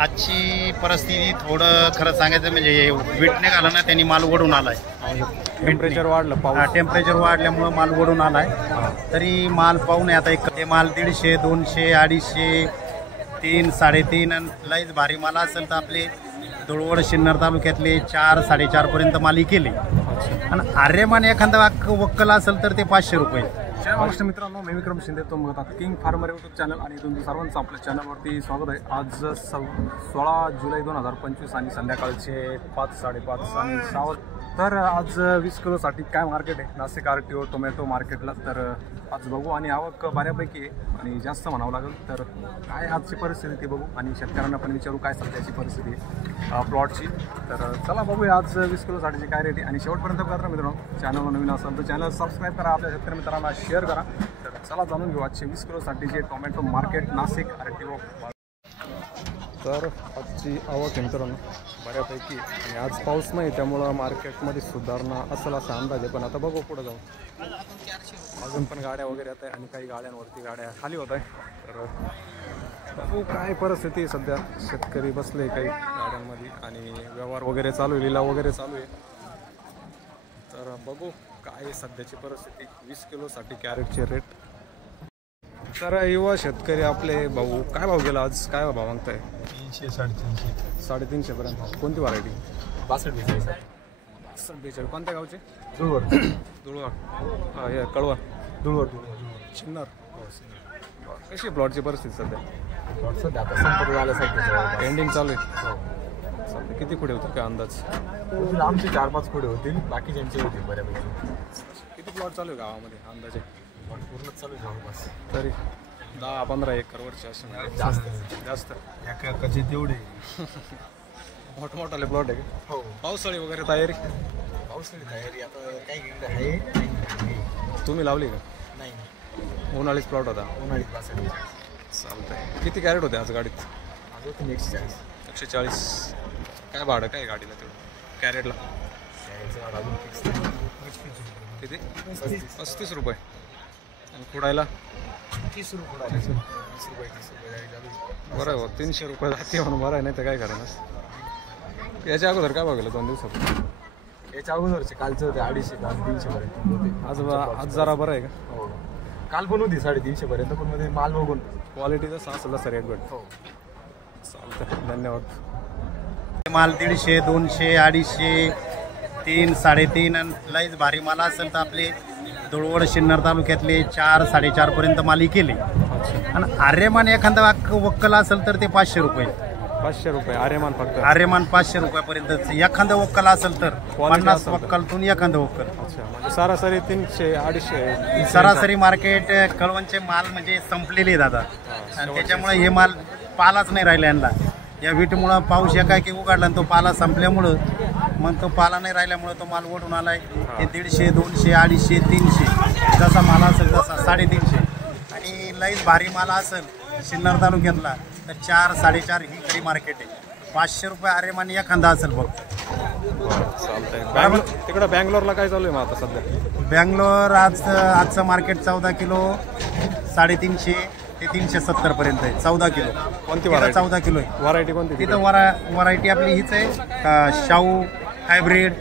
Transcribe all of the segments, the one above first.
आजची परिस्थिती थोडं खरं सांगायचं म्हणजे विटणे घाला ना त्यांनी माल ओढून आलाय. टेम्परेचर वाढलं, टेम्परेचर वाढल्यामुळं माल ओढून आलाय. तरी माल पाहून आता एक ते माल 150, 200, 250, 3, 3.5 आणि लईच भारी माल असेल तर आपले धुळवड सिन्नर तालुक्यातले 4, 4.5 पर्यंत माल केले. आणि आर्यमान एखादा वक्कल असेल तर ते 500 रुपये. नमस्कार मित्रांनो, मी विक्रम शिंदे, तो बघतात किंग फार्मर यूट्यूब चॅनल आणि तुमचं सर्वांचं आपल्या चॅनलवरती स्वागत आहे. आज 16 जुलै 2025 आणि संध्याकाळचे 5, 5:30 आणि 6. तर आज 20 किलोसाठी काय मार्केट आहे नाशिक RTO टोमॅटो मार्केटला. तर आज बघू आणि आवक बऱ्यापैकी आहे आणि जास्त म्हणावं लागेल. तर काय आजची परिस्थिती ते बघू आणि शेतकऱ्यांना पण विचारू काय सध्याची परिस्थिती आहे प्लॉटची. तर चला बघूया आज 20 किलोसाठीची काय रेट आहे. आणि शेवटपर्यंत करा मित्रांनो. चॅनलवर नवीन असाल तर चॅनल सबस्क्राईब करा, आपल्या शेतकरी मित्रांना शेअर करा. तर चला जाणून घेऊ आजचे 20 किलोसाठीचे टोमॅटो मार्केट नाशिक RTO. तर आजची आवक मित्रांनो बऱ्यापैकी आणि आज पाऊस नाही त्यामुळं मार्केटमध्ये सुधारणा असेल असा अंदाज आहे. पण आता बघू पुढं जाऊन अजून पण गाड्या वगैरे येत आहे आणि काही गाड्यांवरती गाड्या खाली होत आहे. तर बघू काय परिस्थिती सध्या. शेतकरी बसले काही गाड्यांमध्ये आणि व्यवहार वगैरे चालू आहे, लिलाव वगैरे चालू आहे. तर बघू काय सध्याची परिस्थिती. 20 किलोसाठी कॅरेटचे रेट. तर युवा शेतकरी आपले भाऊ काय भाव गेला आज, काय भाव मागताय? 300, 350, 350 पर्यंत. कोणती व्हरायटी? 62, 42. कोणत्या गावचे? धुळवड, हे कळवण, धुळवड, चिन्नर. कशी प्लॉटची परिस्थिती सध्या? सध्या आता संपर्क आल्यासारखं एंडिंग चालू आहे. सध्या किती पुढे होतील काय अंदाज? आमचे 4-5 पुढे होतील, बाकी ज्यांचे होतील बऱ्यापैकी. किती प्लॉट चालू आहे गावामध्ये अंदाजे? पूर्णच चालू जवळपास तरी 10-15 एकरवरचे असे. जास्त एकाचे तेवढे मोठमोठाले प्लॉट आहे. हो. पावसाळी वगैरे तयारी? पावसाळी तयारी आता काही आहे. तुम्ही लावली का? नाही, उन्हाळीच प्लॉट होता. उन्हाळी पासून चालतंय. किती कॅरेट होते आज गाडीत? आज होते 140. 140. काय भाडं काय गाडीला तेवढं कॅरेटला? अजून फिक्स किती? 35 रुपये. आणि खुडायला 30 रुपये. 30 रुपये बरं आहे. 300 रुपये जाते म्हणून बरं आहे, नाही तर काय करायचं. याच्या अगोदर काय बघायला 2 दिवसात? याच्या अगोदरचे कालचे होते 250, 300 पर्यंत होते. आज जरा बरं आहे का? हो, काल पण होती 350 पर्यंत. पण मध्ये माल बघून क्वालिटी जसं असेल तसं रेट भेटतो. चालतं, धन्यवाद. माल 150, 200, 250, 3, 3.5 आणि लईच भारी माल असेल तर आपले धुळवड सिन्नर तालुक्यातले 4, 4.5 पर्यंत माल केले. आणि आर्यमान एखादा वक्कल असेल तर ते 500 रुपये. 500 रुपये आर्यमान फक्त. आर्यमान 500 रुपयापर्यंत. एखादं वक्कल असेल तर 50 वक्कलतून एखादं वक्कल. अच्छा, म्हणजे सरासरी 300, 250. सरासरी मार्केट कळवणचे माल म्हणजे संपलेले दादा. आणि त्याच्यामुळे हे माल पालाच नाही राहिला यांना. या वीटमुळं पाऊस एकाएकी उघडला आणि तो पाला संपल्यामुळं मग तो पाला नाही राहिल्यामुळं तो माल ओढून आलाय. हे 150, 200, 250, 300 जसा माल असेल तसा 350. आणि लईच भारी माल असेल सिन्नर तालुक्यातला तर 4, 4.5 ही खरी मार्केट आहे. 500 रुपये आर्यमान एखादा असेल फक्त. चालतंय. तिकडं बँगलोरला काय चालू आहे मग आता सध्या? बँगलोर आजचं मार्केट 14 किलो 350 ते 370 पर्यंत आहे. 14 किलो. कोणती 14 किलो आहे. व्हरायटी कोणती? तिथं व्हरायटी आपली हीच आहे, शाहू हायब्रिड.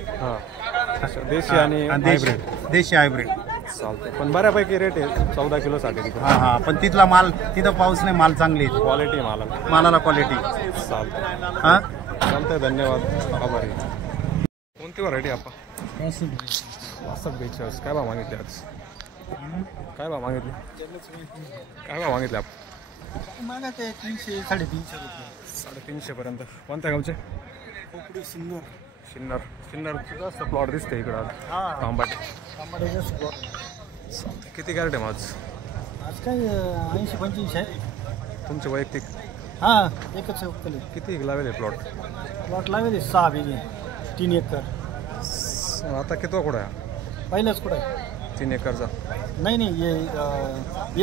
देशी आणि देशी हायब्रिड. चालतंय. पण बऱ्यापैकी रेट आहे 14 किलोसाठी. हां, पण तिथला माल तिथं पाऊस नाही, माल चांगली आहे. क्वालिटी मालाला क्वालिटी. चालतंय. हां, चालतंय, धन्यवाद, आभारी. कोणती व्हरायटी आपण? 62. काय भाव मागितले आज? काय भाव मागितले? काय भाव मागितले आपण? मागते 300, 350 रुपये. 350 पर्यंत. कोणत्या गावचे? सिन्नर. जास्त प्लॉट दिसते इकडं आज. तांबाटे. किती कॅरेट आहे आज? आज काय 80-85 आहे. तुमचे वैयक्तिक? हां, एकच वक्कल. किती लावेल प्लॉट लावेल 6 बिघे, 3 एकर. आता किती कुठं आहे? पहिलंच कुठं आहे? 3 एकरचा? नाही,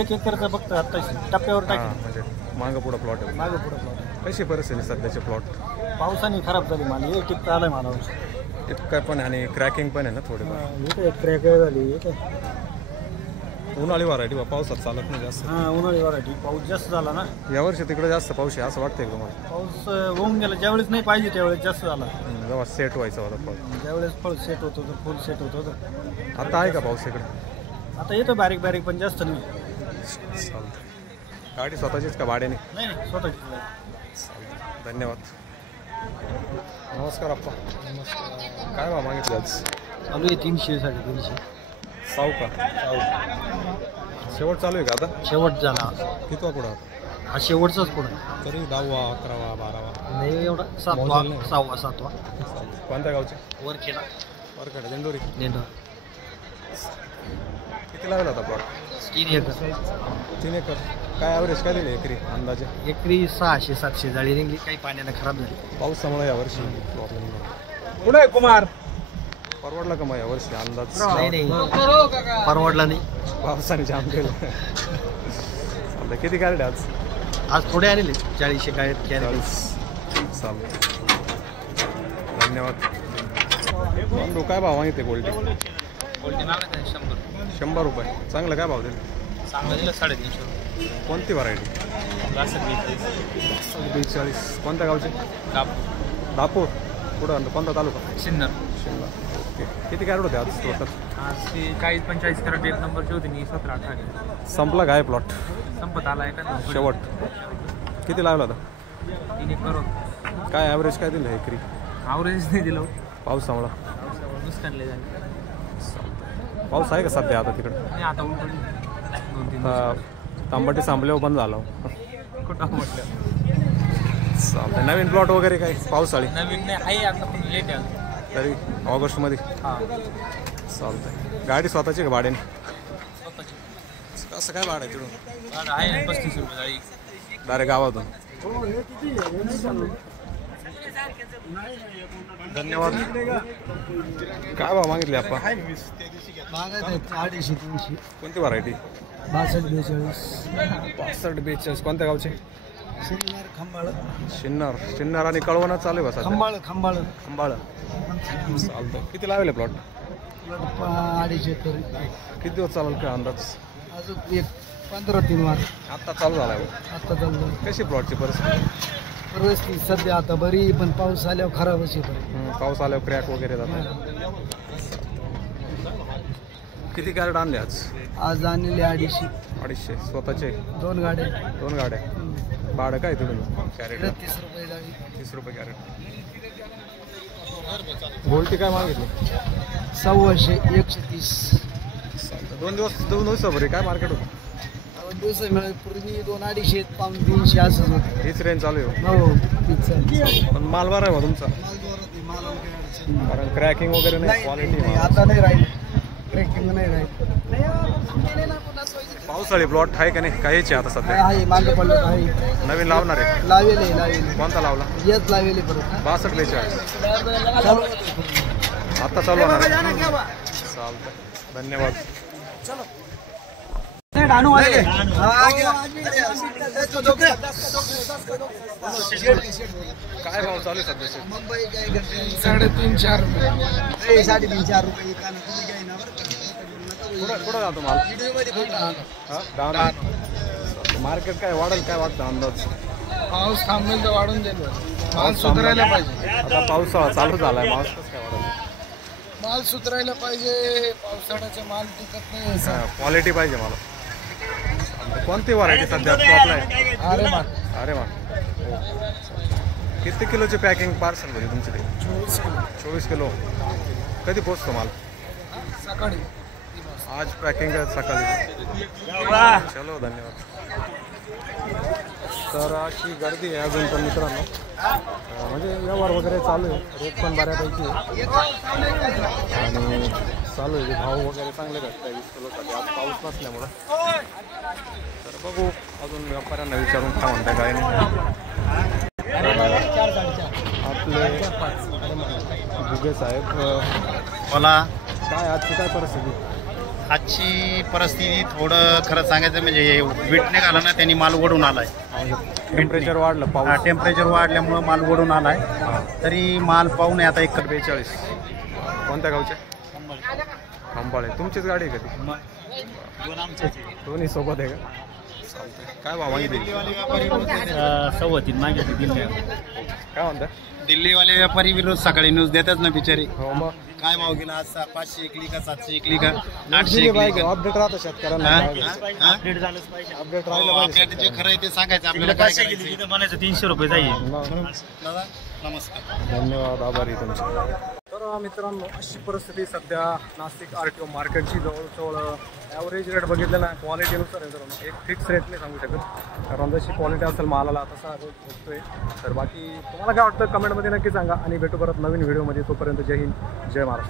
1 एकरचा फक्त आता टप्प्यावर टाकी. म्हणजे मागं पुढं प्लॉट आहे. मागं पुढं प्लॉट. कशी परिस्थिती सध्याचे प्लॉट? पावसाने खराब झाली माल. हे टिपका आलाय मालावर. टिपका पण आणि क्रॅकिंग पण आहे ना थोडीफार. हे काय क्रॅक झाली. हे काय उन्हाळी व्हरायटी बा, पावसात चालत नाही जास्त. हां उन्हाळी व्हरायटी. पाऊस जास्त झाला ना, यावर्षी तिकडे जास्त पाऊस आहे असं वाटतंय का तुम्हाला? पाऊस होऊन गेला. ज्यावेळेस नाही पाहिजे त्यावेळेस जास्त झाला. जेव्हा सेट व्हायचं होता पाऊस. ज्यावेळेस फळ सेट होत होतं, फुल सेट होत होतं. आता आहे का पाऊस इकडे? आता येतं बारीक बारीक पण जास्त नाही. चालतं. गाडी स्वतःचीच का भाड्याने? नाही स्वतःची. धन्यवाद. नमस्कार अप्पा. काय बा मागितलं आज? चालू आहे 300 350. साऊ का? शेवट चालू आहे का आता? शेवट झाला. कितवा पुढं? हा शेवटचाच पुढे. तरी 10वा 11वा 12वा नाही एवढा. मोजलं 7वा नाही. 6वा 7वा. कोणत्या गावचे? वरखेडा वरखेडा दिंडोरी. नेंडा. किती लागला होता प्लॉट? 3 एकर. 3 एकर. काय ॲव्हरेज काय दिली एकरी अंदाजे? एकरी 600-700 जाळी निघली. काही पाण्यानं खराब झाली. पावसामुळे यावर्षी प्रॉब्लेम नाही. पुढे कुमार. परवडला का मग यावर्षी अंदाज? नाही परवडला नाही. पावसाने जाम केलं. चालतं. किती कॅरेट आज? आज थोडे आलेले 40 काय कॅरेट. चालतं. धन्यवाद. बंधू काय भाव मागितले गोल्टी? गोल्टी मागत आहे 100. 100 रुपये. चांगलं काय भाव दिले? चांगलं दिलं 350. कोणती व्हरायटी? 42. कोणत्या गावचे? दापूर. कुठं कोणता तालुका? सिन्नर. शिमला. ओके. किती कॅरेट होते आज टोटल? आज ती 40-45 कॅरेट 1 नंबरची होती. 17-18 संपला काय प्लॉट? संपत आला आहे का शेवट. किती लागला होता? 3 एकर. काय ॲव्हरेज काय दिलं एकरी? ॲव्हरेज नाही दिलं. पावसामुळं नुकसानले झाले. पाऊस आहे का सध्या आता तिकडं? नाही आता उलटून 2-3 तांबटी सांभल्यावर बंद झाला. कुठं म्हटलं. चालतंय. नवीन प्लॉट वगैरे काय पावसाळी? नवीन नाही आहे आता पण लेट आहे. तरी ऑगस्टमध्ये. हां चालतंय. गाडी स्वतःची का भाड्याने? कसं काय भाडं आहे तिकडून? आहे 35 रुपये जाळी. डायरेक्ट गावातून. धन्यवाद. काय भाव मागितले आपण? 250-300. कोणती व्हरायटी? 62-42. कोणत्या गावचे? सिन्नर खंबाळ. शिन्नर आणि कळवणच चालू आहे बसा. खंबाळ. खंबाळ. चालतं. किती लावले प्लॉट? 250 एकर. किती दिवस चालेल काय अंदाज? अजून 15-3 वार. आत्ता चालू झाला आहे. आता चाललं. कशी प्लॉटची परिस्थिती? परिस्थिती सध्या आता बरी, पण पाऊस आल्यावर खराबच आहे. पाऊस आल्यावर क्रॅक वगैरे जातात. किती कॅरेट आणले आज? आज आणले 250. स्वतःचे? 2 गाड्या. 2 गाड्या. भाडं काय तिथून कॅरेट? 30 रुपये जाळी. 30 रुपये कॅरेट. गोल्टी काय मागितली? 130. 2 दिवस बरे काय मार्केट होतं? 2 दिवस मिळाले. पूर्वी 200-250 300 असंच होतं. हीच रेंज चालू आहे. हो तीच चालली. पण माल बरा आहे बा तुमचा, माल कारण क्रॅकिंग वगैरे नाही. क्वालिटी आता नाही राहील. ट्रेकिंग नाही राहील. पावसाळी प्लॉट आहे का नाही? काहीच आहे आता सध्या? आहे मागं पडलं आहे. नवीन लावणार आहे? लावेले. कोणता लावला? येत लावेले परत. 62-42. चालू. आता चालू होणार आहे. चालतं. धन्यवाद. काय भाव चालू आहे सध्याचे? 3.5-4 रुपये. 3.5-4 रुपये. कुठं जातो माल? मार्केट काय वाढेल काय वाटतं अंदाज? पाऊस थांबेल तर वाढून जाईल. माल सुधारायला पाहिजे. आता पावसाळा चालू झालाय. माल कसं काय वाढेल? माल सुधारायला पाहिजे. पावसाळ्याचा माल टिकत नाही. क्वालिटी पाहिजे मला. कोणती व्हरायटी सध्या टॉपला आहे? अरे वा. किती किलोची पॅकिंग पार्सल झाली तुमच्याकडे? 24 किलो. कधी पोचतो माल? सकाळी. आज पॅकिंग सकाळी. चलो धन्यवाद. तर अशी गर्दी आहे अजून पण मित्रांनो. म्हणजे व्यवहार वगैरे चालू आहे. रेट पण बऱ्यापैकी आहे आणि चालू आहे. भाव वगैरे चांगले भेटत आहे 20 किलोसाठी. आज पाऊस नसल्यामुळं. तर बघू अजून व्यापाऱ्यांना विचारून काय म्हणता काय नाही. आपले जुगे साहेब मला काय आजची काय परिस्थिती? आजची परिस्थिती थोडं खरं सांगायचं म्हणजे वीट निघाला ना, त्यांनी माल ओढून आलाय. टेम्परेचर वाढलं, पाऊस. टेम्परेचर वाढल्यामुळं माल ओढून आलाय. तरी माल पाहून आता 42. कोणत्या गावचे? खंबाळे. तुमचीच गाडी आहे कधी? दोन्ही सोबत आहे का? चालतंय. काय भाव मागितली? सव्वा तीन मागितली दिल्ली. काय म्हणता? दिल्लीवाले व्यापारी विरोध सकाळी न्यूज देतात ना बिचारी. हो मग काय भाव गेला आज 500 एकली का 700 एकली का 800 एकली का? अपडेट राहतं शेतकऱ्यांना. हा? अपडेट झालंच पाहिजे. अपडेट हो, राहिलं पाहिजे आपल्याला जे खरं आहे ते सांगायचं तिकडे आपल्याला काय 500 गेली करायचं. तिथं म्हणायचं 300 रुपये जाईल. दादा नमस्कार. धन्यवाद, आभारी तुमचे. तर मित्रांनो, अशी परिस्थिती सध्या नाशिक RTO मार्केटची जवळजवळ ॲव्हरेज रेट बघितलं ना क्वालिटीनुसार आहे मित्रांनो. एक फिक्स रेट नाही सांगू शकत, कारण जशी क्वालिटी असेल मालाला तसा रोज भेटतोय. तर बाकी तुम्हाला काय वाटतं कमेंटमध्ये नक्की सांगा आणि भेटू परत नवीन व्हिडिओमध्ये. तोपर्यंत जय हिंद, जय महाराष्ट्र.